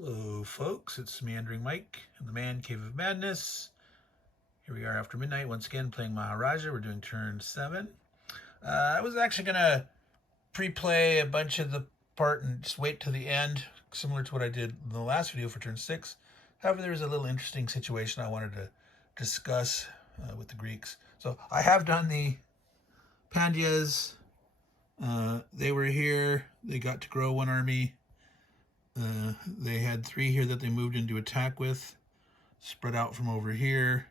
Hello folks, it's Meandering Mike in the Man Cave of Madness. Here we are after midnight once again playing Maharaja. We're doing turn 7. I was actually going to pre-play a bunch of the part and just wait till the end, similar to what I did in the last video for turn 6. However, there was a little interesting situation I wanted to discuss with the Greeks. So I have done the Pandyas. They were here. They got to grow one army. They had 3 here that they moved in to attack with, spread out from over here.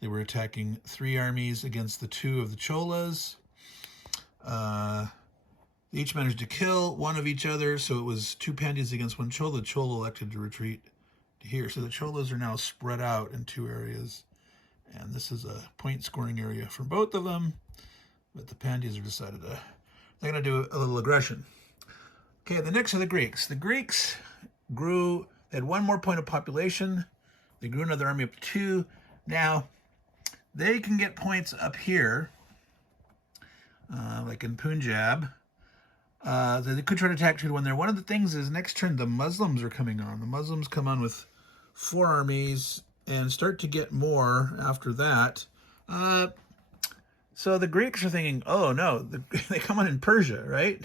They were attacking 3 armies against the 2 of the Cholas. They each managed to kill 1 of each other, so it was 2 Pandyas against 1 Chola. The Chola elected to retreat to here. So the Cholas are now spread out in 2 areas. And this is a point scoring area for both of them. But the Pandyas have decided they're going to do a little aggression. Okay, the next are the Greeks. The Greeks grew, they had 1 more point of population. They grew another army up to 2. Now, they can get points up here, like in Punjab. They could try to attack 2 to 1 there. One of the things is next turn, the Muslims are coming on. The Muslims come on with 4 armies and start to get more after that. So the Greeks are thinking, oh no, they come on in Persia, right?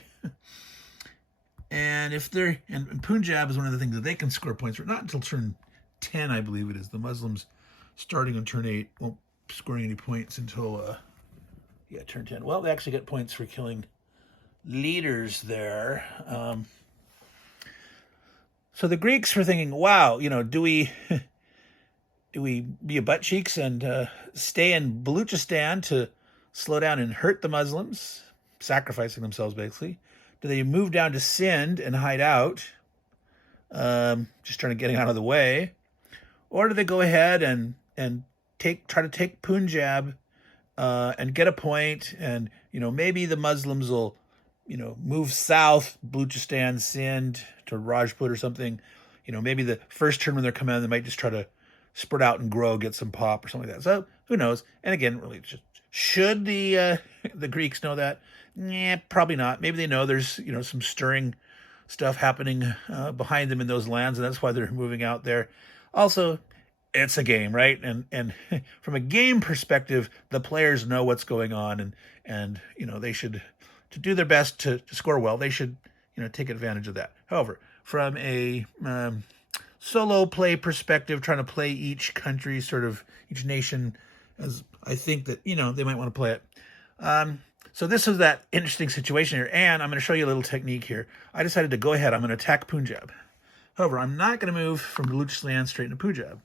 And if they're, and Punjab is one of the things that they can score points for, not until turn 10, I believe it is. The Muslims starting on turn 8 won't be scoring any points until, turn 10. Well, they actually get points for killing leaders there. So the Greeks were thinking, wow, do we be a butt cheeks and stay in Baluchistan to slow down and hurt the Muslims, sacrificing themselves basically? Do they move down to Sind and hide out, just trying to get out of the way? Or do they go ahead and try to take Punjab and get a point, and maybe the Muslims will move south, Baluchistan, Sind to Rajput or something. Maybe the first turn when they're coming in, they might just try to spread out and grow, get some pop or something like that. So who knows? And again, really, should the Greeks know that? Yeah, probably not. Maybe they know there's some stirring stuff happening behind them in those lands, and that's why they're moving out there. Also, it's a game, right? And from a game perspective, the players know what's going on, and they should, to do their best to score well, they should take advantage of that. However, from a solo play perspective, trying to play each country, sort of each nation, as I think that they might want to play it. So this is that interesting situation here, and I'm going to show you a little technique here. I decided to go ahead. I'm going to attack Punjab. However, I'm not going to move from Baluchistan straight into Punjab.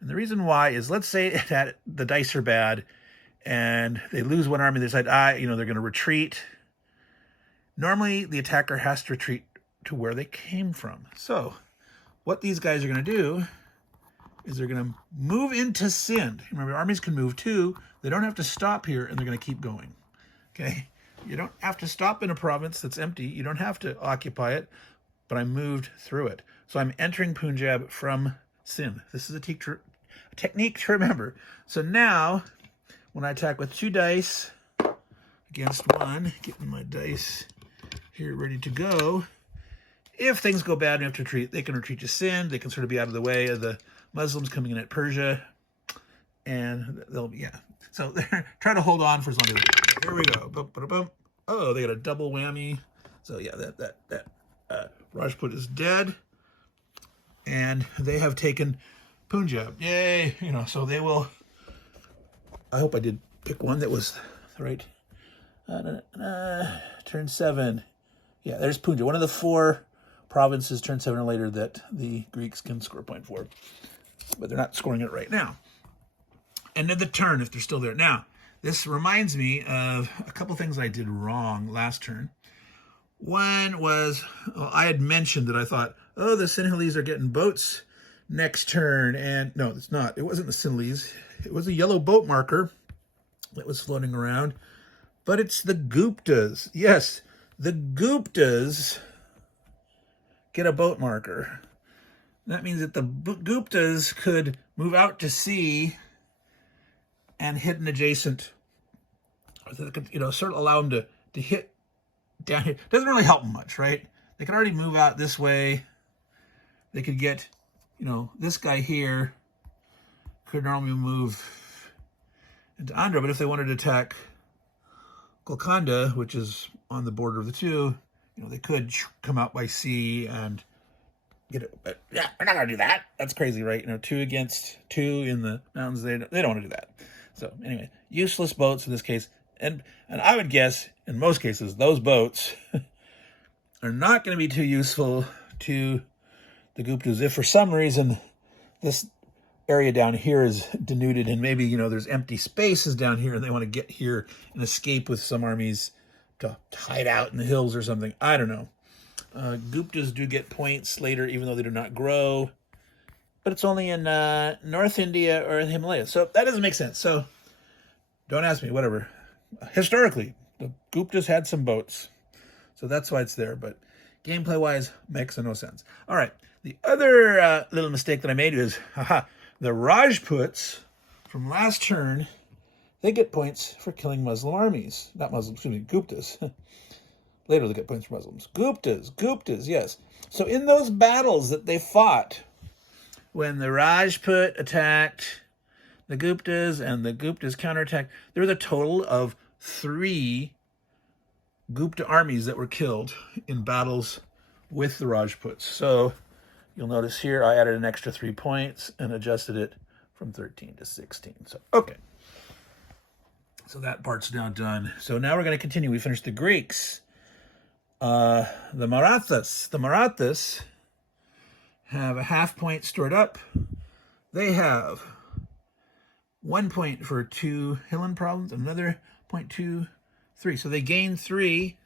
And the reason why is, let's say that the dice are bad, and they lose 1 army. They decide, they're going to retreat. Normally, the attacker has to retreat to where they came from. So what these guys are going to do is they're going to move into Sind. Remember, armies can move too. They don't have to stop here, and they're going to keep going. Okay, you don't have to stop in a province that's empty. You don't have to occupy it, but I moved through it. So I'm entering Punjab from Sind. This is a technique to remember. So now, when I attack with 2 dice against 1, getting my dice here ready to go, if things go bad and have to retreat, they can retreat to Sind. They can sort of be out of the way of the Muslims coming in at Persia, and they'll be, So they're trying to hold on for as long as they can. Here we go. Bum, ba, bum. Oh, they got a double whammy. So yeah, that Rajput is dead, and they have taken Punjab. Yay! So they will. I hope I did pick one that was right. Turn 7. Yeah, there's Punjab. One of the 4 provinces, turn 7 or later, that the Greeks can score a point for, but they're not scoring it right now. End of the turn if they're still there. Now, this reminds me of a couple things I did wrong last turn. One was, I had mentioned that I thought, oh, the Sinhalese are getting boats next turn. And no, it's not. It wasn't the Sinhalese. It was a yellow boat marker that was floating around. But it's the Guptas. Yes, the Guptas get a boat marker. That means that the Guptas could move out to sea and hit an adjacent, sort of allow them to hit down here. Doesn't really help them much, right? They can already move out this way they could get, this guy here could normally move into Andhra, but if they wanted to attack Golconda, which is on the border of the two, they could come out by sea and get it. But yeah, we're not going to do that. That's crazy, right? 2 against 2 in the mountains. They don't want to do that. So anyway, useless boats in this case. And I would guess, in most cases, those boats are not going to be too useful to the Guptas if for some reason this area down here is denuded and maybe, there's empty spaces down here and they want to get here and escape with some armies to hide out in the hills or something. I don't know. Guptas do get points later, even though they do not grow. But it's only in North India or the Himalayas. So that doesn't make sense. So don't ask me, whatever. Historically, the Guptas had some boats. So that's why it's there. But gameplay-wise, makes no sense. All right. The other little mistake that I made is, the Rajputs from last turn, they get points for killing Muslim armies. Not Muslims, excuse me, Guptas. Later they get points for Muslims. Guptas, yes. So in those battles that they fought, when the Rajput attacked the Guptas and the Guptas counterattacked, there was a total of 3 Gupta armies that were killed in battles with the Rajputs. So you'll notice here I added an extra 3 points and adjusted it from 13 to 16. So, okay. So that part's now done. So now we're going to continue. We finished the Greeks. The Marathas. The Marathas have a half point stored up. They have 1 point for 2 Hillen problems, another 0.23. So they gain 3.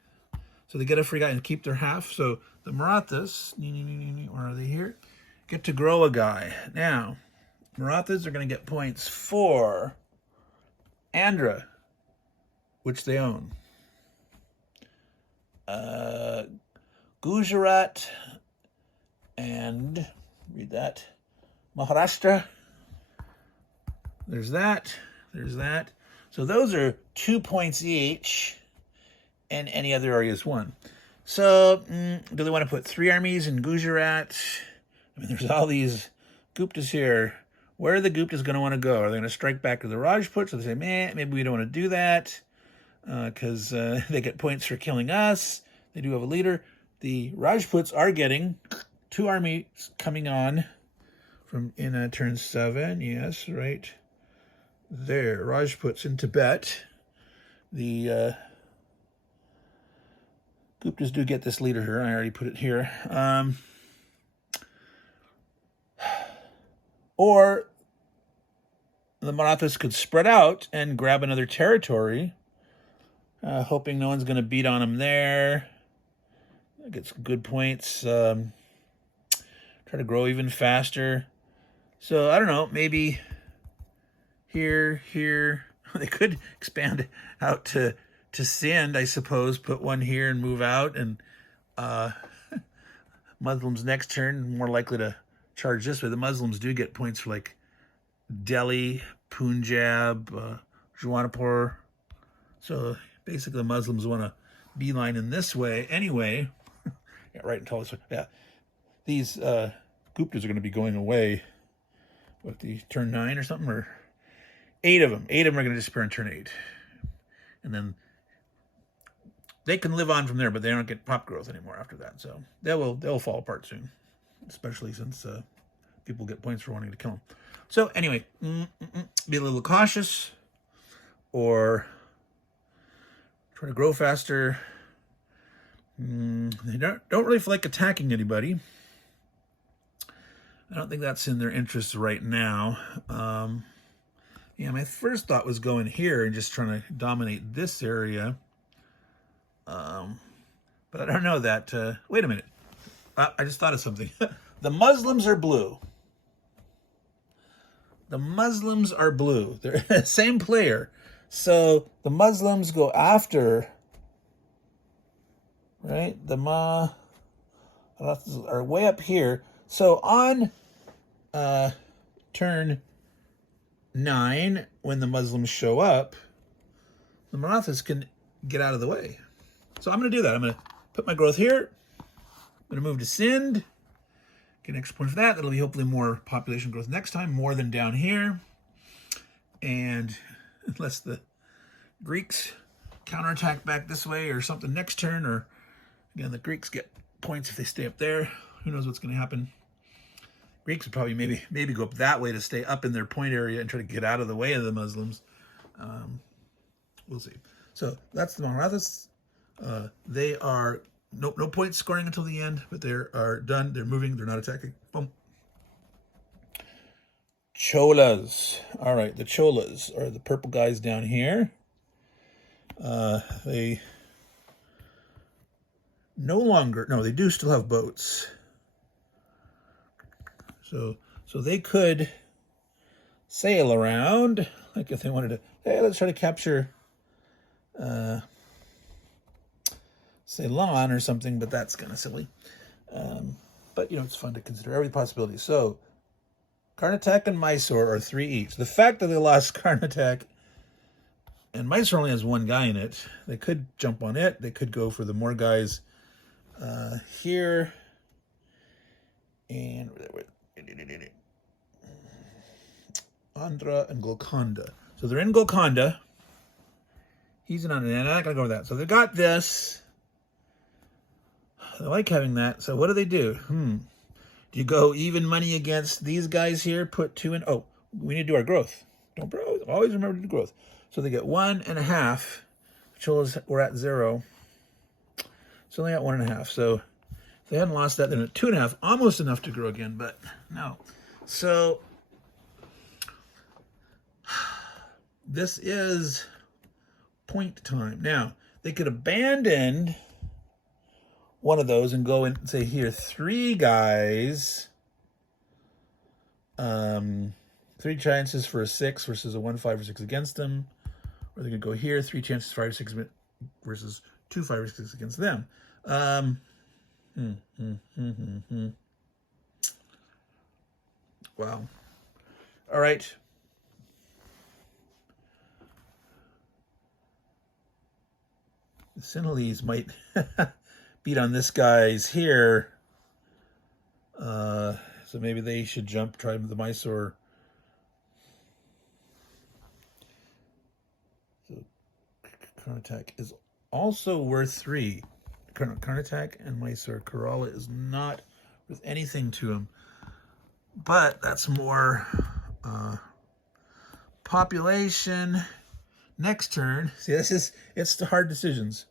So they get a free guy and keep their half. So the Marathas, where are they here? Get to grow a guy. Now, Marathas are going to get points for Andhra, which they own. Gujarat and, read that, Maharashtra. There's that. So those are 2 points each, and any other area is 1. So, do they want to put 3 armies in Gujarat? I mean, there's all these Guptas here. Where are the Guptas going to want to go? Are they going to strike back to the Rajputs? Or they say, maybe we don't want to do that because they get points for killing us. They do have a leader. The Rajputs are getting 2 armies coming on from in turn 7. Yes, right there. Rajputs in Tibet. The Guptas do get this leader here. I already put it here. Or the Marathas could spread out and grab another territory, hoping no one's going to beat on them there. Get some good points. Try to grow even faster. So, I don't know, maybe here. They could expand out to Sindh, I suppose, put 1 here and move out. And Muslims next turn, more likely to charge this way. The Muslims do get points for like Delhi, Punjab, Jaunpur. So basically the Muslims want to beeline in this way anyway. Yeah, right until this. Yeah, these Guptas are going to be going away. What, the turn 9 or something, or 8 of them? 8 of them are going to disappear on turn 8, and then they can live on from there, but they don't get pop growth anymore after that. So they'll fall apart soon, especially since people get points for wanting to kill them. So anyway, be a little cautious, or try to grow faster. They don't really feel like attacking anybody. I don't think that's in their interests right now. Yeah, my first thought was going here and just trying to dominate this area. But I don't know that. Wait a minute. I just thought of something. The Muslims are blue. The Muslims are blue. They're the same player. So the Muslims go after, right? The Maharajas are way up here. So on turn 9, when the Muslims show up, the Marathas can get out of the way. So I'm going to do that. I'm going to put my growth here. I'm going to move to Sindh, Get an extra point for that. That'll be hopefully more population growth next time, more than down here. And unless the Greeks counterattack back this way or something next turn, or again, the Greeks get points if they stay up there. Who knows what's going to happen? Greeks would probably maybe go up that way to stay up in their point area and try to get out of the way of the Muslims. We'll see. So that's the Maharajas. They are no point scoring until the end, but they are done. They're moving. They're not attacking. Boom. Cholas. All right, the Cholas are the purple guys down here. They they do still have boats. So they could sail around, like if they wanted to, hey, let's try to capture Ceylon or something, but that's kind of silly. But, it's fun to consider every possibility. So, Karnataka and Mysore are 3 each. The fact that they lost Karnataka and Mysore only has 1 guy in it, they could jump on it. They could go for the more guys here. And Andhra and Golconda. So they're in Golconda. He's in Andhra. I'm not going to go with that. So they got this. I like having that. So what do? Do you go even money against these guys here? Put 2 in. Oh, we need to do our growth. Always remember to do growth. So they get 1.5. Cholas were at 0. So they got 1.5. So if they hadn't lost that, then at 2.5, almost enough to grow again, but no. So this is point time. Now, they could abandon one of those and go and say here, 3 guys, 3 chances for a 6 versus a 1, 5, or 6 against them. Or they could go here, 3 chances, 5 or 6 versus 2, 5 or 6 against them. Wow. All right. The Sinhalese might beat on this guy's here. So maybe they should try the Mysore. So Karnataka is also worth 3. Karnataka and Mysore. Kerala is not worth anything to him. But that's more population. Next turn. See, it's the hard decisions.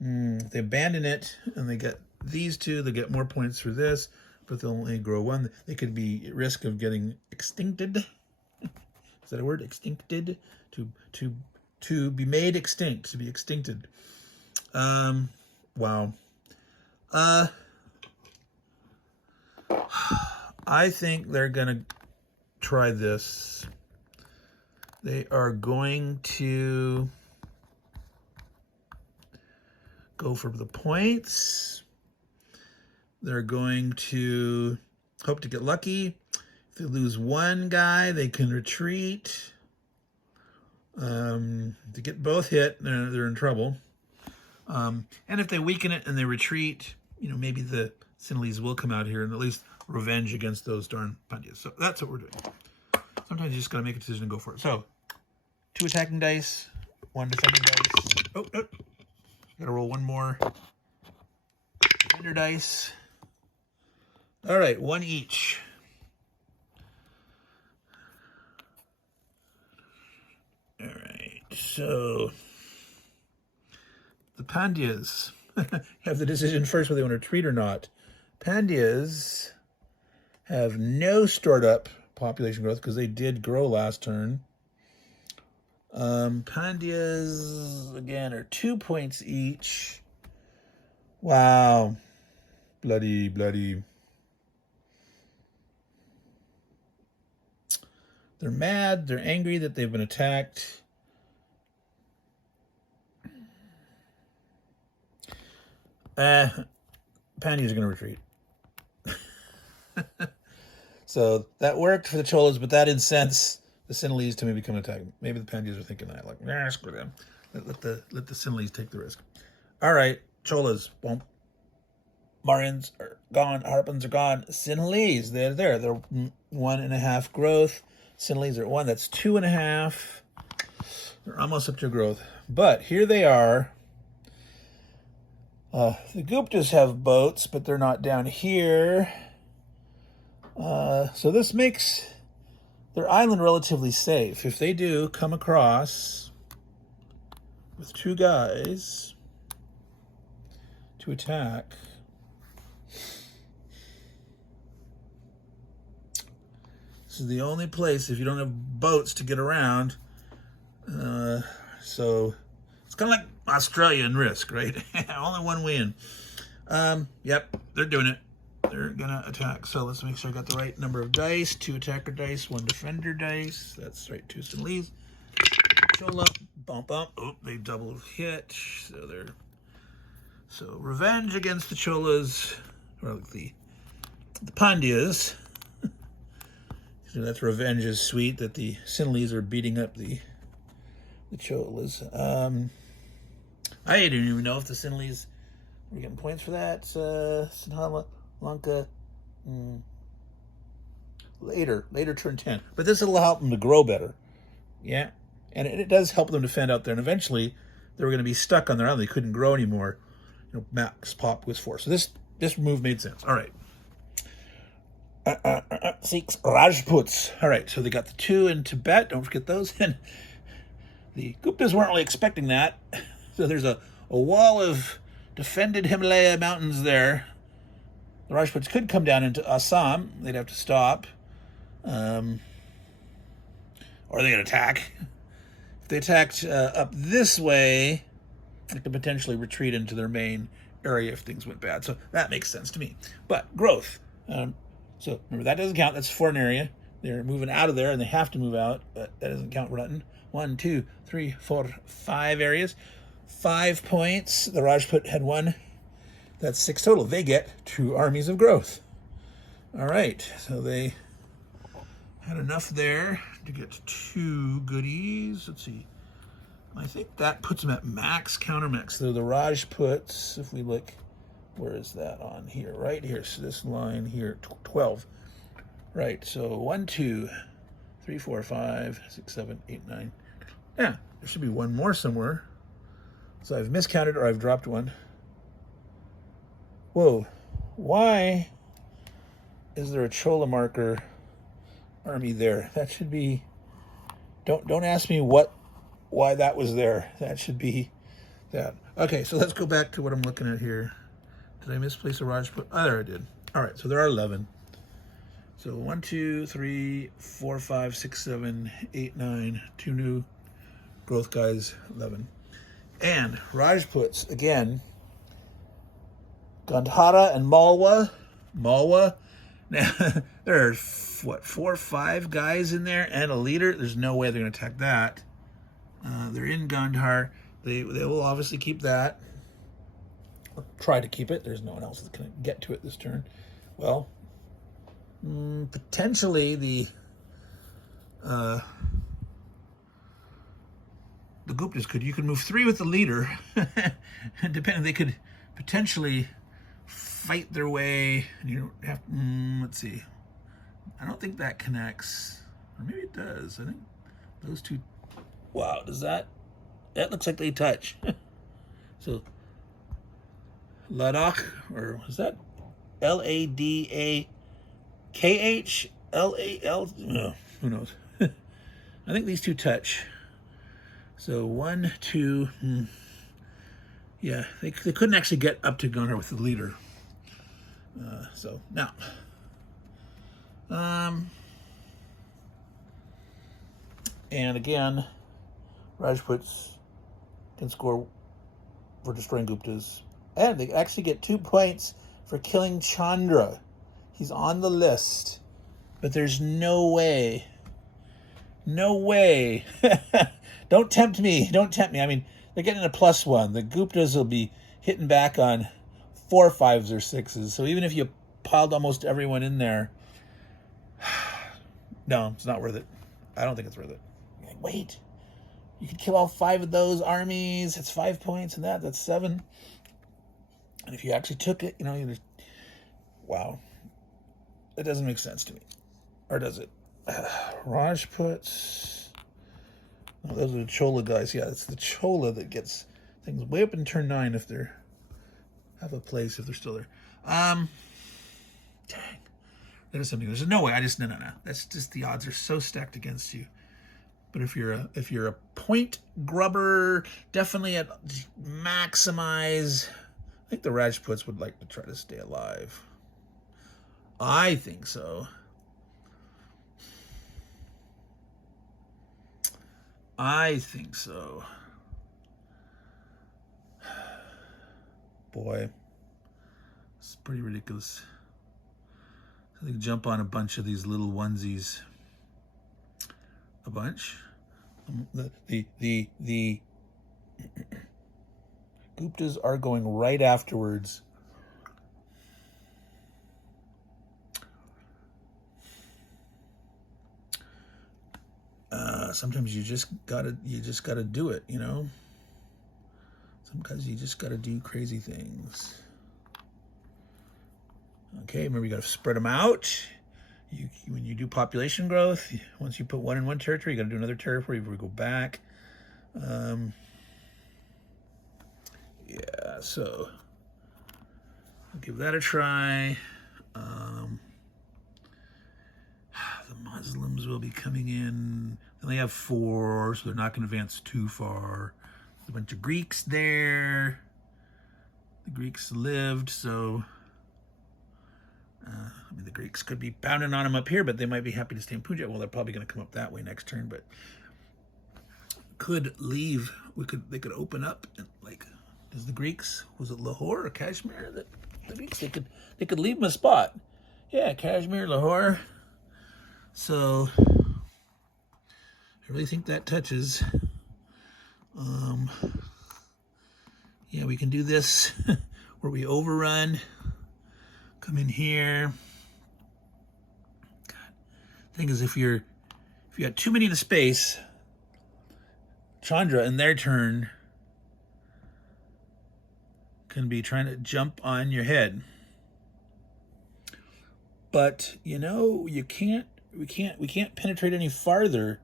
If they abandon it and they get these 2, they get more points for this, but they'll only grow 1. They could be at risk of getting extincted. Is that a word? Extincted? To be made extinct, to be extincted. Wow. I think they're going to try this. They are going to go for the points. They're going to hope to get lucky. If they lose 1 guy, they can retreat. To get both hit, they're in trouble. And if they weaken it and they retreat, maybe the Sinhalese will come out here and at least revenge against those darn Pandyas. So that's what we're doing. Sometimes you just got to make a decision and go for it. So 2 attacking dice, 1 defending dice. Oh, no. Got to roll 1 more defender dice. All right, 1 each. All right, so the Pandyas have the decision first whether they want to retreat or not. Pandyas have no stored up population growth because they did grow last turn. Pandyas, again, are 2 points each. Wow. Bloody. They're mad. They're angry that they've been attacked. Pandyas are going to retreat. So that worked for the Cholas, but that incensed the Sinhalese to maybe come attack. Maybe the Pandyas are thinking that, like, screw them. Let the Sinhalese take the risk. All right, Cholas. Boom. Marians are gone. Harpans are gone. Sinhalese, they're there. They're 1.5 growth. Sinhalese are 1. That's 2.5. They're almost up to growth. But here they are. The Guptas have boats, but they're not down here. So this makes their island relatively safe. If they do come across with 2 guys to attack, this is the only place if you don't have boats to get around. So it's kind of like Australia and Risk, right? Only one win. Yep, they're doing it. They're gonna attack. So let's make sure I got the right number of dice. 2 attacker dice, 1 defender dice. That's right, 2 Sinhalese. Chola, bump, bump. Oh, they double hit. So revenge against the Cholas, or the Pandyas. So that's revenge is sweet that the Sinhalese are beating up the Cholas. I didn't even know if the Sinhalese were getting points for that. Sinhala, Lanka, later turn 10. But this will help them to grow better. Yeah. And it does help them defend out there. And eventually they were going to be stuck on their island. They couldn't grow anymore. Max pop was 4. So this move made sense. All right. 6 Rajputs. All right. So they got the 2 in Tibet. Don't forget those. And the Guptas weren't really expecting that. So there's a wall of defended Himalaya mountains there. The Rajputs could come down into Assam. They'd have to stop. Or they could attack. If they attacked up this way, they could potentially retreat into their main area if things went bad. So that makes sense to me. But growth. So remember, that doesn't count. That's a foreign area. They're moving out of there, and they have to move out. But that doesn't count for nothing. 1, 2, 3, 4, 5 areas. 5 points. The Rajput had 1. That's 6 total. They get 2 armies of growth. All right. So they had enough there to get 2 goodies. Let's see. I think that puts them at max countermax. So the Rajputs, if we look, where is that on here? Right here. So this line here, 12. Right. So 1, 2, 3, 4, 5, 6, 7, 8, 9. Yeah, there should be 1 more somewhere. So I've miscounted or I've dropped 1. Whoa. Why is there a Chola marker army there? That should be... Don't ask me why that was there. That should be that. Okay, so let's go back to what I'm looking at here. Did I misplace a Rajput? Oh, there I did. All right, so there are 11. So 1, 2, 3, 4, 5, 6, 7, 8, 9. 2 new growth guys, 11. And Rajputs, again, Gandhara and Malwa. Now, there's, 4 or 5 guys in there and a leader. There's no way they're going to attack that. They're in Gandhar. They will obviously keep that. Or try to keep it. There's no one else that can get to it this turn. Well, potentially the Guptas could. You could move 3 with the leader. Depending, they could potentially fight their way. And you don't have. Let's see. I don't think that connects, or maybe it does. I think those 2. Wow, does that? That looks like they touch. So Ladakh, or was that Ladakh? No, who knows? I think these 2 touch. So 1, 2. Yeah, they couldn't actually get up to Gunnar with the leader. So now, and again, Rajputs can score for destroying Guptas, and they actually get 2 points for killing Chandra. He's on the list, but there's no way. Don't tempt me. I mean, they're getting a +1. The Guptas will be hitting back on 4 5s or 6s. So even if you piled almost everyone in there, no, it's not worth it. I don't think it's worth it. Like, wait, you could kill all 5 of those armies. It's 5 points, and that's 7. And if you actually took it, wow. It doesn't make sense to me. Or does it? Rajputs. No, those are the Chola guys. Yeah, it's the Chola that gets things way up in turn 9 if they're have a place, if they're still there. Dang. There's something. There's no way. No. That's just, the odds are so stacked against you. But if you're a point grubber, definitely at maximize. I think the Rajputs would like to try to stay alive. I think so. I think so. Boy, it's pretty ridiculous. I think jump on a bunch of these little onesies. A bunch. The Guptas are going right afterwards. Sometimes you just gotta do it, you know. Sometimes you just gotta do crazy things. Okay, remember you gotta spread them out. When you do population growth, once you put one in one territory, you gotta do another territory before you go back. Yeah, so I'll give that a try. The Muslims will be coming in. And they have 4, so they're not going to advance too far. There's a bunch of Greeks there. The Greeks lived, so I mean, the Greeks could be pounding on them up here, but they might be happy to stay in Punjab. Well, they're probably going to come up that way next turn, but could leave. They could open up and, like, does the Greeks, was it Lahore or Kashmir? The Greeks, they could leave them a spot. Yeah, Kashmir, Lahore. So I really think that touches. Yeah, we can do this where we overrun. Come in here. God. Thing is, if you got too many in the space, Chandra in their turn can be trying to jump on your head. But you know, we can't penetrate any farther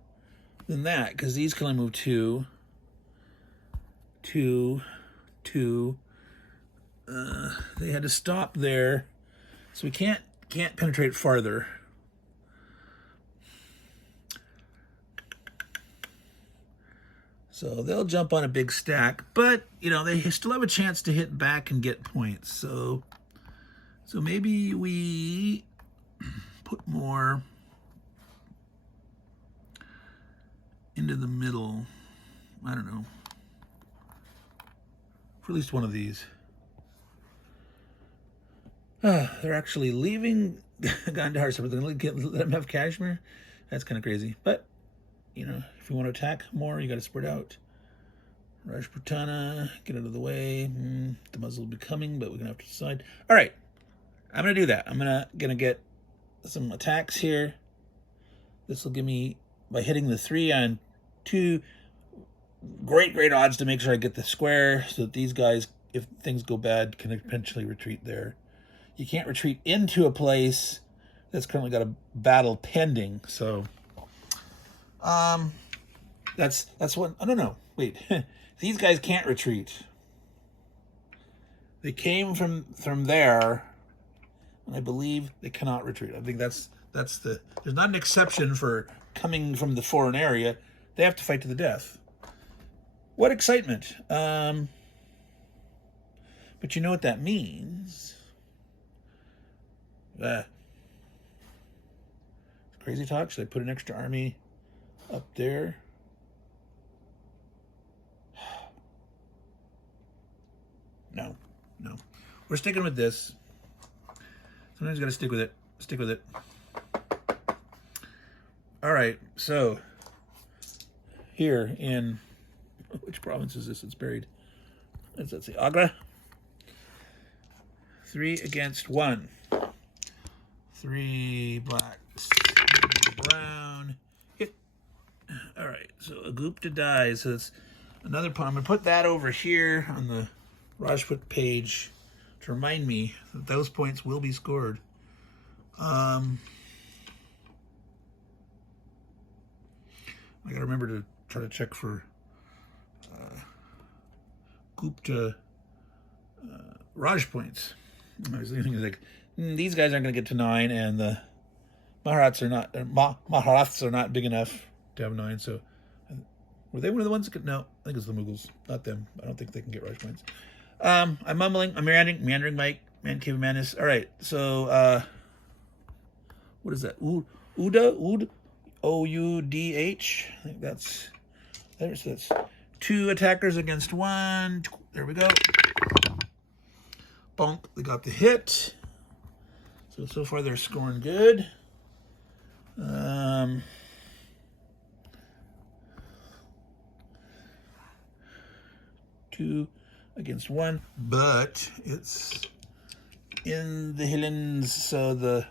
than that, because these can only move 2. They had to stop there, so we can't penetrate farther. So they'll jump on a big stack, but you know, they still have a chance to hit back and get points. So maybe we put more into the middle. I don't know. For at least one of these. They're actually leaving Gandhar, so they're going to let them have Kashmir. That's kind of crazy. But, you know, if you want to attack more, you got to spread out. Rajputana, get out of the way. The muzzle will be coming, but we're going to have to decide. All right. I'm going to do that. I'm going to get some attacks here. This will give me, by hitting the 3 on 2, great odds to make sure I get the square, so that these guys, if things go bad, can eventually retreat there. You can't retreat into a place that's currently got a battle pending. So that's what, I don't know. Wait, these guys can't retreat. They came from there, and I believe they cannot retreat. I think there's not an exception for coming from the foreign area. They have to fight to the death. What excitement. But you know what that means. Crazy talk. Should I put an extra army up there? No. We're sticking with this. Sometimes you got to stick with it. Stick with it. All right. So here in, which province is this? It's buried. Let's see. Agra. 3 against 1. 3 black, brown. Hit. All right. So a Gupta dies. So it's another pawn. I'm going to put that over here on the Rajput page. to remind me that those points will be scored. I gotta remember to try to check for Gupta Raj points. I was thinking like these guys aren't going to get to 9, and the Maharats are not big enough to have 9. So were they one of the ones that could? No, I think it's the Mughals, not them. I don't think they can get Raj points. I'm mumbling. I'm meandering Mike, Man Cave of Madness. All right, so what is that? Oudh, O-U-D-H. I think that's there. So that's 2 attackers against 1. There we go. Bonk. They got the hit. So far they're scoring good. 2 against 1, but it's in the Highlands, so the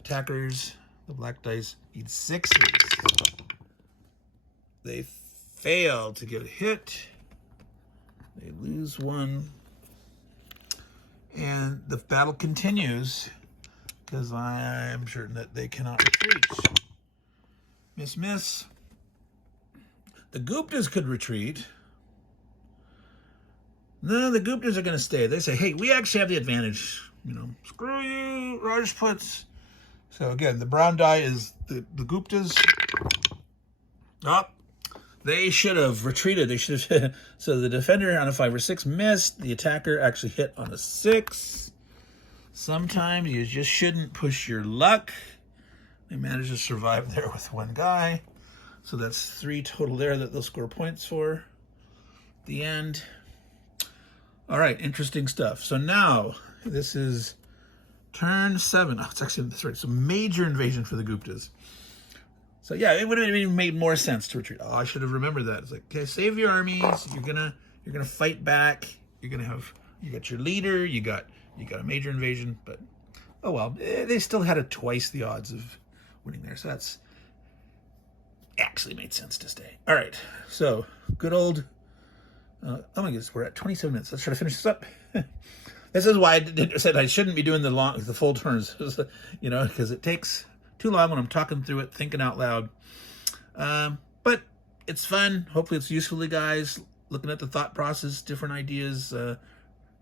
attackers, the black dice, need 6s. They fail to get a hit. They lose 1. And the battle continues because I'm certain that they cannot retreat. Miss. The Guptas could retreat. No, the Guptas are going to stay. They say, hey, we actually have the advantage. You know, screw you, Rajputs. So again, the brown die is the Guptas. Oh, they should have retreated. They should have. So the defender on a 5 or 6 missed. The attacker actually hit on a 6. Sometimes you just shouldn't push your luck. They managed to survive there with 1 guy. So that's 3 total there that they'll score points for. The end. All right, interesting stuff. So now this is turn 7. Oh, it's actually that's right. So major invasion for the Guptas. So yeah, it would have even made more sense to retreat. Oh, I should have remembered that. It's like, okay, save your armies. You're gonna fight back. You got your leader. You got a major invasion. But oh well, they still had twice the odds of winning there. So that's actually made sense to stay. All right, so good old. Oh my goodness, we're at 27 minutes. Let's try to finish this up. This is why I said I shouldn't be doing the full turns, you know, because it takes too long when I'm talking through it, thinking out loud. But it's fun. Hopefully it's useful to you guys, looking at the thought process, different ideas,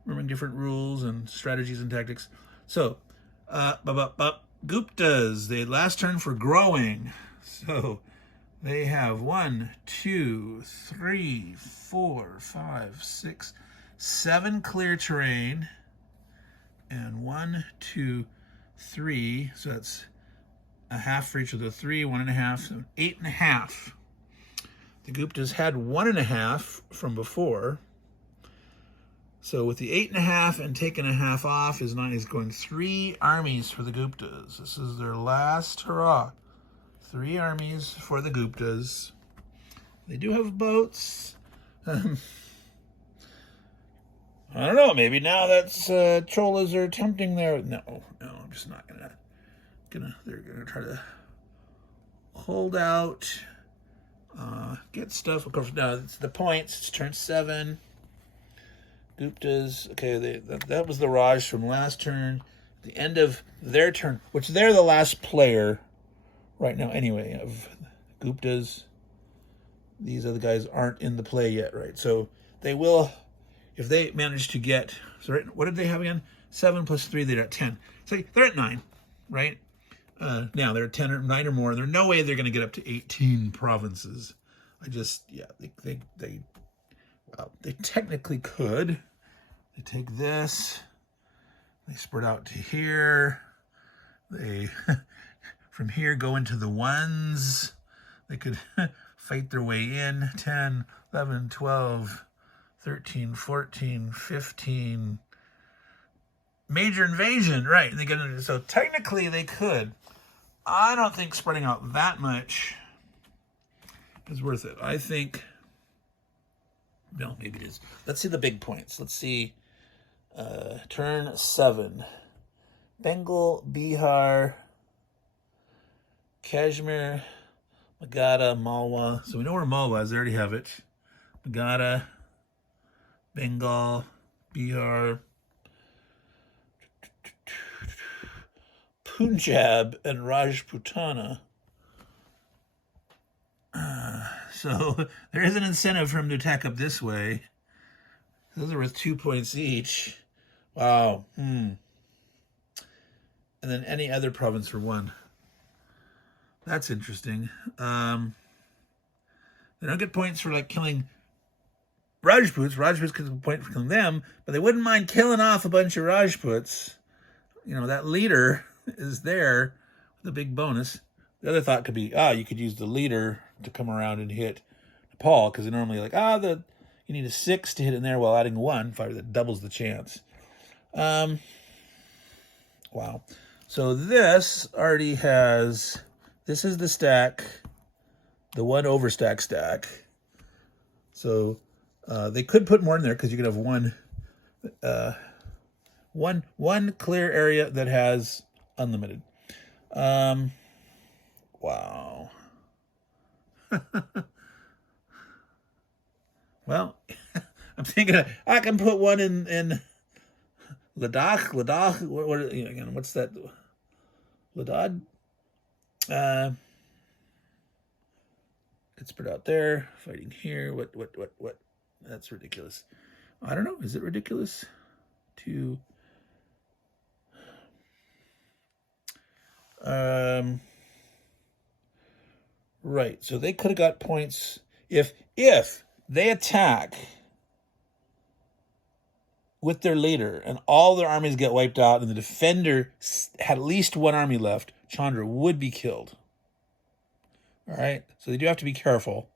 remembering different rules and strategies and tactics. So, Guptas, the last turn for growing. So they have 1, 2, 3, 4, 5, 6, 7 clear terrain, and 1, 2, 3. So that's a half for each of the 3, 1.5, so 8.5. The Guptas had 1.5 from before. So with the 8.5 and taking a half off is 9. He's going 3 armies for the Guptas. This is their last hurrah. 3 armies for the Guptas. They do have boats. I don't know. Maybe now that's Cholas are tempting there. No, I'm just not gonna. They're gonna try to hold out, get stuff. Of course, no, it's the points. It's turn 7. Guptas. Okay, that was the Raj from last turn. The end of their turn, which they're the last player right now anyway, of Guptas. These other guys aren't in the play yet, right? So they will, if they manage to get, so right, what did they have again? 7 plus 3, they're at 10. So they're at 9, right? Now they're at 10 or 9 or more. There's no way they're going to get up to 18 provinces. They technically could. They take this, they spread out to here. They, from here, go into the 1s. They could fight their way in. 10, 11, 12, 13, 14, 15. Major invasion, right. So technically they could. I don't think spreading out that much is worth it. I think, no, maybe it is. Let's see the big points. Let's see turn 7. Bengal, Bihar, Kashmir, Magadha, Malwa. So we know where Malwa is. They already have it. Magadha, Bengal, Bihar. Punjab and Rajputana. So there is an incentive for him to attack up this way. Those are worth 2 points each. Wow. And then any other province for 1. That's interesting. They don't get points for like killing Rajputs. Rajputs get a point for killing them, but they wouldn't mind killing off a bunch of Rajputs. You know, that leader is there with a big bonus. The other thought could be, you could use the leader to come around and hit Nepal, because they normally like, you need a 6 to hit in there while adding 1 fire that doubles the chance. Wow. So this already has, this is the stack, the 1 overstack stack. So they could put more in there because you could have one clear area that has unlimited. Wow. Well, I'm thinking I can put one in Ladakh. What again? What's that? Ladad. It's spread out there, fighting here. What? That's ridiculous. I don't know. Is it ridiculous to? Right. So they could have got points if they attack with their leader and all their armies get wiped out and the defender had at least 1 army left, Chandra would be killed. All right. So they do have to be careful.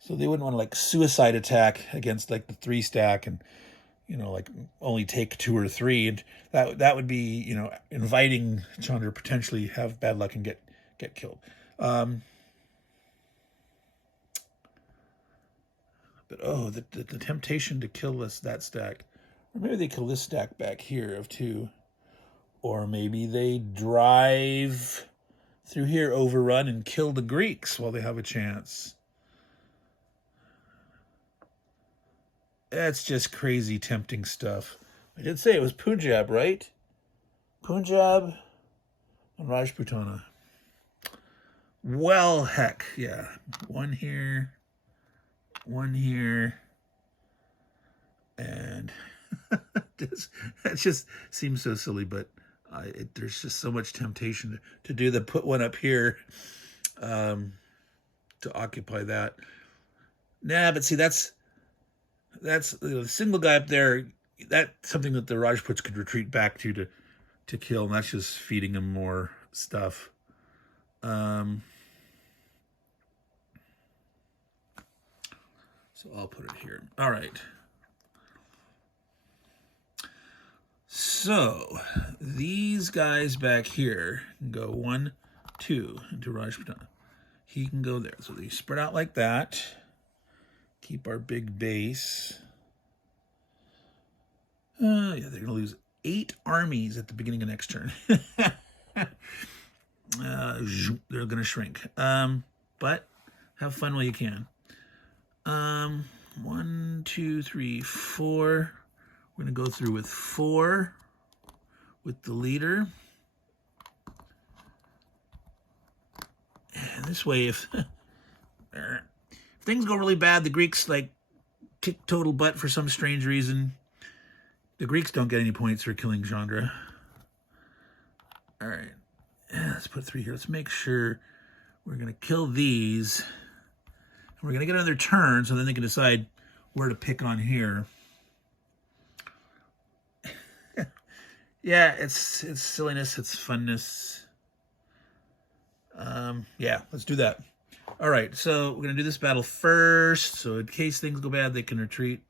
So they wouldn't want to like suicide attack against like the 3 stack and, you know, like only take 2 or 3. And that would be, you know, inviting Chandra to potentially have bad luck and get killed. But the temptation to kill that stack. Or maybe they kill this stack back here of 2. Or maybe they drive through here, overrun, and kill the Greeks while they have a chance. That's just crazy tempting stuff. I did say it was Punjab, right? Punjab and Rajputana. Well, heck, yeah. 1 here. 1 here, and that just seems so silly, but there's just so much temptation to do the put 1 up here to occupy that. Nah, but see, that's the single guy up there. That's something that the Rajputs could retreat back to kill, and that's just feeding them more stuff. So I'll put it here. All right. So these guys back here can go 1, 2 into Rajputana. He can go there. So they spread out like that. Keep our big base. Yeah, they're going to lose 8 armies at the beginning of next turn. They're going to shrink. But have fun while you can. 1, 2, 3, 4. We're going to go through with 4 with the leader. And this way, if things go really bad, the Greeks like kick total butt for some strange reason. The Greeks don't get any points for killing Chandra. All right. Let's put 3 here. Let's make sure we're going to kill these. We're going to get another turn, so then they can decide where to pick on here. Yeah, it's silliness, it's funness. Yeah, let's do that. All right, so we're going to do this battle first. So in case things go bad, they can retreat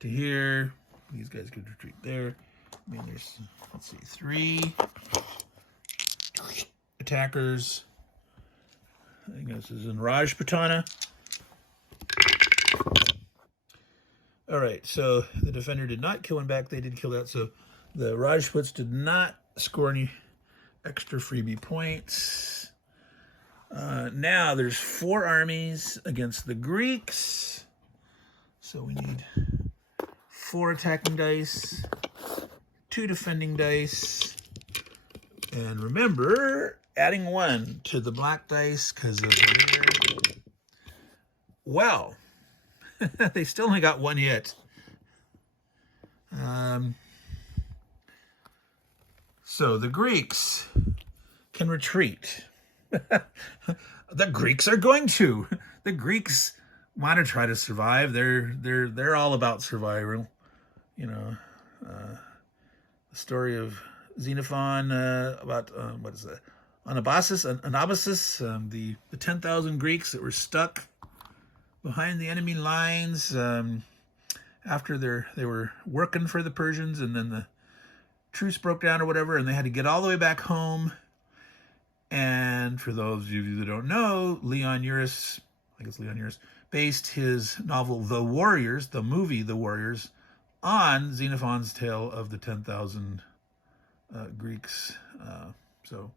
to here. These guys can retreat there. I mean, there's, let's see, 3 attackers. I think this is in Rajputana. All right, so the defender did not kill one back. They did kill that. So the Rajputs did not score any extra freebie points. Now there's 4 armies against the Greeks. So we need 4 attacking dice, 2 defending dice, And remember, adding 1 to the black dice because of the... Well, they still only got 1 hit. So the Greeks can retreat. The Greeks are going to. The Greeks want to try to survive. They're all about survival. You know, the story of Xenophon about what is that? Anabasis, the 10,000 Greeks that were stuck behind the enemy lines after they were working for the Persians, and then the truce broke down or whatever, and they had to get all the way back home. And for those of you that don't know, Leon Uris, based his novel The Warriors, the movie The Warriors, on Xenophon's tale of the 10,000 Greeks. So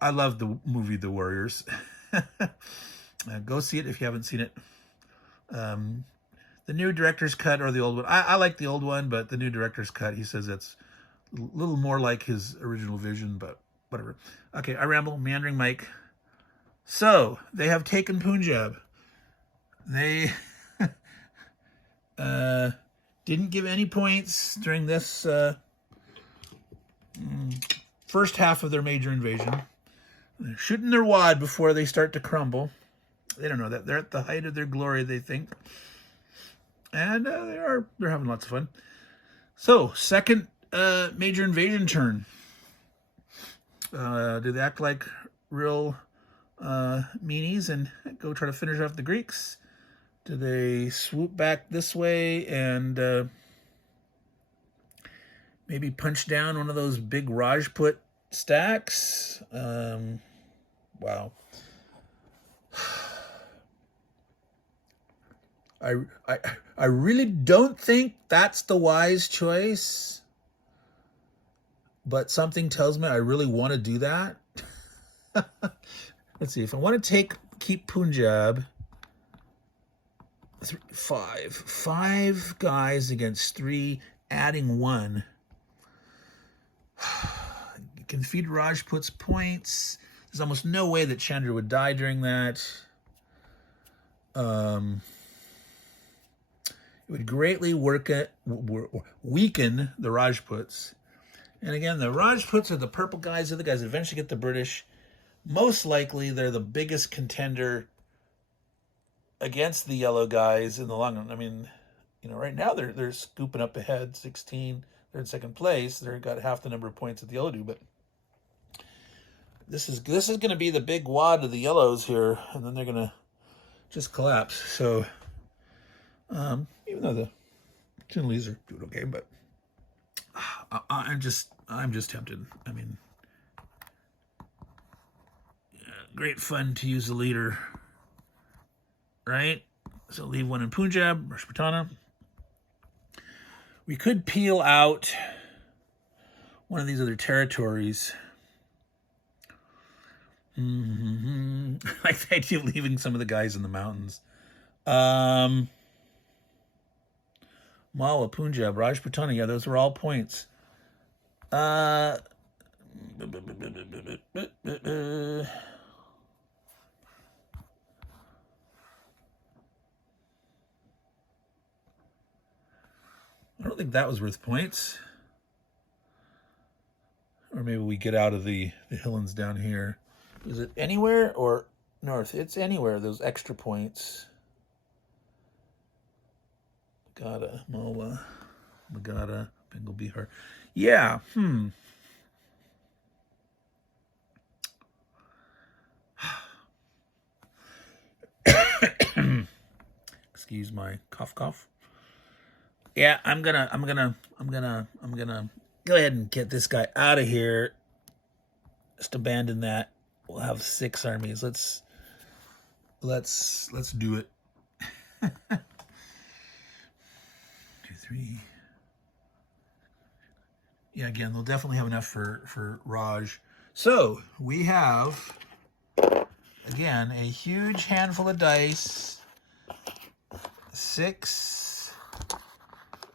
I love the movie The Warriors. Go see it if you haven't seen it. The new director's cut or the old one. I like the old one, but the new director's cut, he says it's a little more like his original vision, but whatever. Okay, I ramble. Meandering Mike. So, they have taken Punjab. They didn't give any points during this first half of their major invasion. They're shooting their wad before they start to crumble. They don't know that. They're at the height of their glory, they think. And they're having lots of fun. So, second major invasion turn. Do they act like real meanies and go try to finish off the Greeks? Do they swoop back this way and maybe punch down one of those big Rajput stacks? Wow. I really don't think that's the wise choice. But something tells me I really want to do that. Let's see. If I want to keep Punjab, 5 guys against 3, adding 1. You can feed Rajput's points. There's almost no way that Chandra would die during that. It would greatly weaken the Rajputs. And again, the Rajputs are the purple guys. They're the guys that eventually get the British. Most likely, they're the biggest contender against the yellow guys in the long run. I mean, right now they're scooping up ahead, 16. They're in second place. They've got half the number of points that the yellow do. But this is going to be the big wad of the yellows here, and then they're going to just collapse. So, even though the Sinhalese are doing okay, but I'm just tempted. I mean, great fun to use a leader, right? So leave 1 in Punjab, Rajputana. We could peel out one of these other territories. I like the idea of leaving some of the guys in the mountains. Malwa, Punjab, Rajputana, yeah, those were all points. I don't think that was worth points. Or maybe we get out of the Hilllands down here. Is it anywhere or north? It's anywhere, those extra points. Magadha, Malwa, Magadha, Bengal, Bihar. Yeah, Excuse my cough. Yeah, I'm gonna go ahead and get this guy out of here. Just abandon that. We'll have 6 armies. Let's do it. 2, 3. Yeah, again, they'll definitely have enough for Raj. So we have, again, a huge handful of dice. 6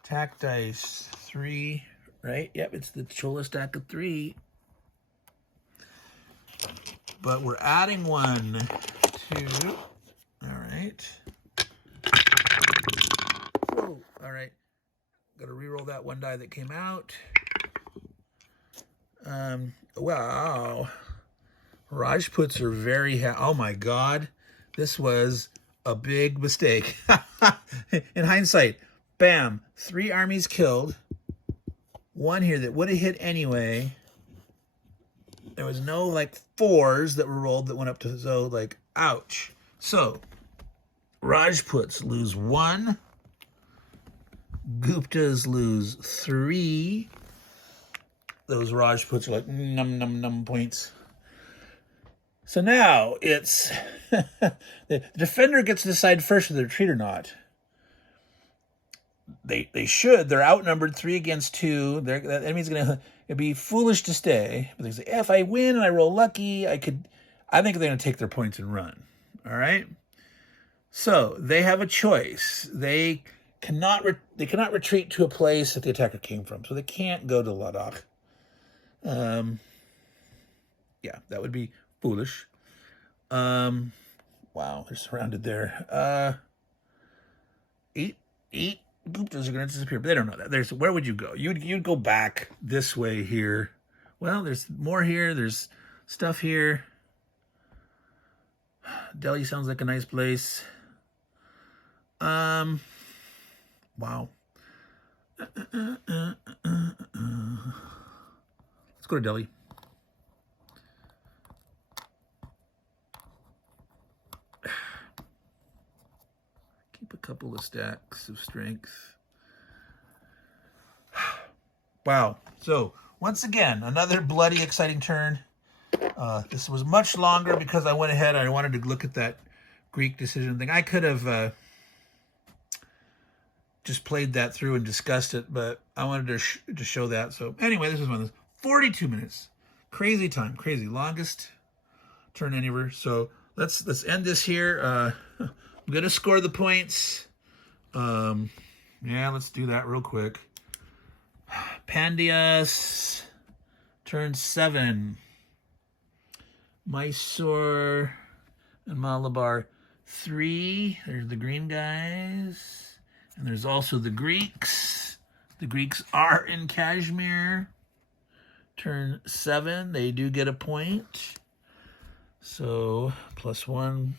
attack dice. 3, right? Yep, it's the Chola stack of 3. but we're adding 1, 2. All right. Whoa. All right. Got to re-roll that 1 die that came out. Wow. Rajputs are very oh my God. This was a big mistake. In hindsight, bam, 3 armies killed. 1 here that would have hit anyway. There was no like 4s that were rolled that went up to, so like, ouch. So, Rajputs lose 1. Guptas lose 3. Those Rajputs are like, num, num, num points. So now it's the defender gets to decide first whether to retreat or not. They should. They're outnumbered 3 against 2. That enemy's it'd be foolish to stay. But they say, if I win and I roll lucky, I think they're going to take their points and run. All right. So they have a choice. They cannot retreat to a place that the attacker came from. So they can't go to Ladakh. Yeah, that would be foolish. Wow, they're surrounded there. 8 Guptas are going to disappear, but they don't know that. Where would you go? You'd go back this way here. Well, there's more here. There's stuff here. Delhi sounds like a nice place. Wow. Let's go to Delhi. Keep a couple of stacks of strength. Wow. So, once again, another bloody, exciting turn. This was much longer because I went ahead and I wanted to look at that Greek decision thing. I could have just played that through and discussed it, but I wanted to show that. So, anyway, this is one of those. 42 minutes. Crazy time. Crazy. Longest turn anywhere. So, let's end this here. I'm going to score the points. Yeah, let's do that real quick. Pandyas, turn 7. Mysore and Malabar, 3. There's the green guys. And there's also the Greeks. The Greeks are in Kashmir. Turn 7. They do get a point. So, +1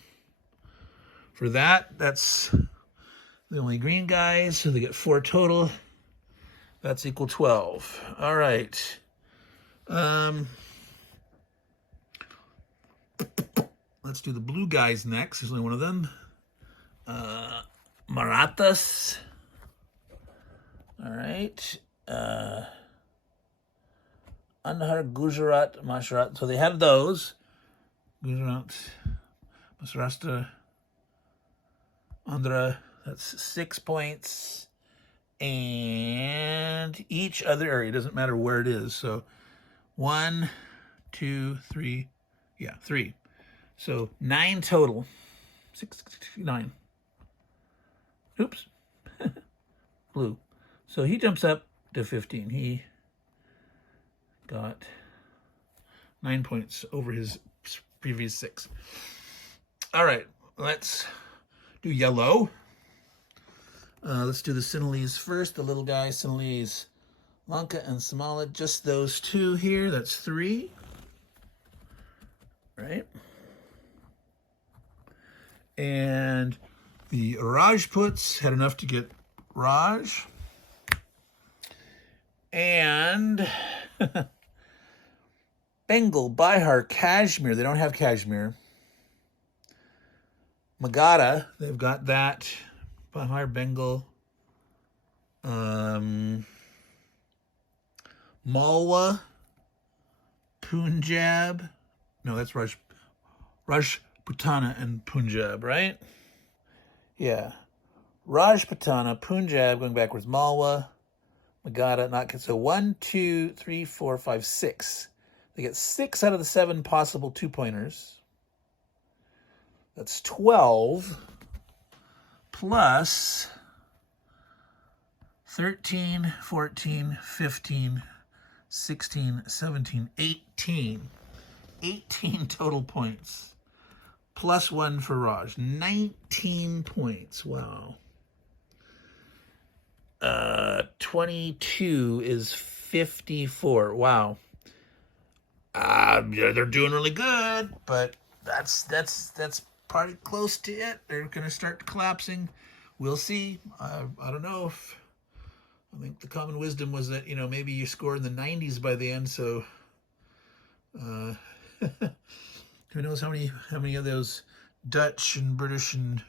for that. That's the only green guys. So they get 4 total. That's equal 12. All right. Let's do the blue guys next. There's only one of them. Marathas. All right. Andhra, Gujarat, Maharashtra. So they have those. Gujarat, Maharashtra, Andhra. That's 6 points. And each other area, doesn't matter where it is. So 1, 2, 3. Yeah, 3. So 9 total. 6, 9. Oops. Blue. So he jumps up to 15. He got 9 points over his previous 6. All right, let's do yellow. Let's do the Sinhalese first. The little guy, Sinhalese, Lanka and Somali. Just those 2 here. That's 3. Right. And the Rajputs had enough to get Raj. And Bengal, Bihar, Kashmir. They don't have Kashmir. Magadha, they've got that. Bihar, Bengal. Malwa, Punjab. No, that's Rajputana and Punjab, right? Yeah. Rajputana, Punjab, going backwards. Malwa, Magadha, not so 1, 2, 3, 4, 5, 6. They get 6 out of the 7 possible 2-pointers. That's 12 plus 13, 14, 15, 16, 17, 18. 18 total points. Plus 1 for Raj. 19 points. Wow. 22 is 54. Wow. They're doing really good, but that's probably close to it. They're going to start collapsing. We'll see. I don't know if... I think the common wisdom was that, maybe you score in the 90s by the end, so... who knows how many of those Dutch and British and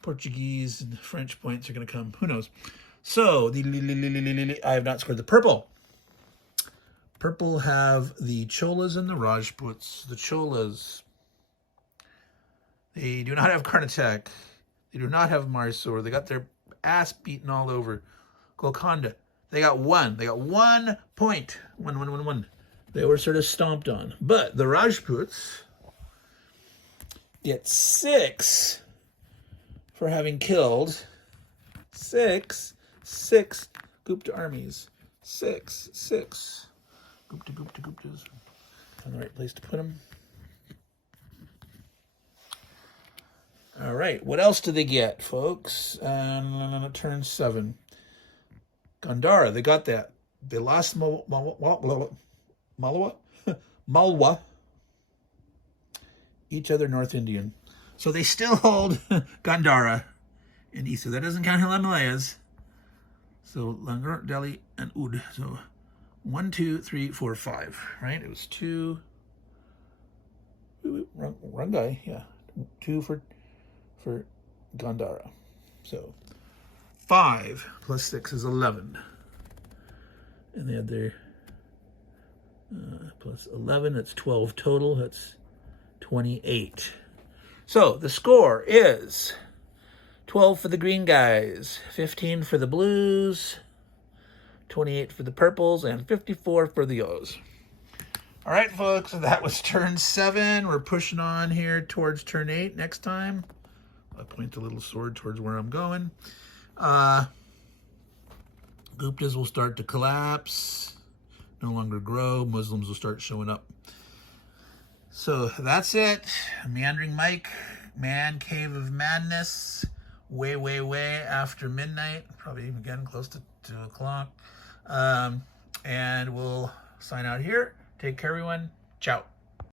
Portuguese and French points are going to come. Who knows? So, I have not scored the purple. Purple have the Cholas and the Rajputs. The Cholas, they do not have Karnataka. They do not have Mysore. They got their ass beaten all over. Golconda, they got one. They got 1 point. One. They were sort of stomped on. But the Rajputs get 6 for having killed 6 Gupta armies. 6. Guptas. Find the right place to put them. All right, what else do they get, folks? Turn 7. Gandhara, they got that. They lost Malwa. Malwa. Each other North Indian. So they still hold Gandhara in East. So that doesn't count Himalayas. So Langar, Delhi, and Oud. So 1, 2, 3, 4, 5. Right? It was 2. Wrong guy. Yeah. 2 for Gandhara. So 5 plus 6 is 11. And they had their plus 11. That's 12 total. That's 28. So the score is 12 for the green guys, 15 for the blues, 28 for the purples, and 54 for the yellows. All right, folks, so that was turn 7. We're pushing on here towards turn 8 next time. I'll point the little sword towards where I'm going. Guptas will start to collapse, no longer grow. Muslims will start showing up. So that's it. Meandering Mike, Man Cave of Madness, way after midnight, probably again close to 2 o'clock. And we'll sign out here. Take care, everyone. Ciao.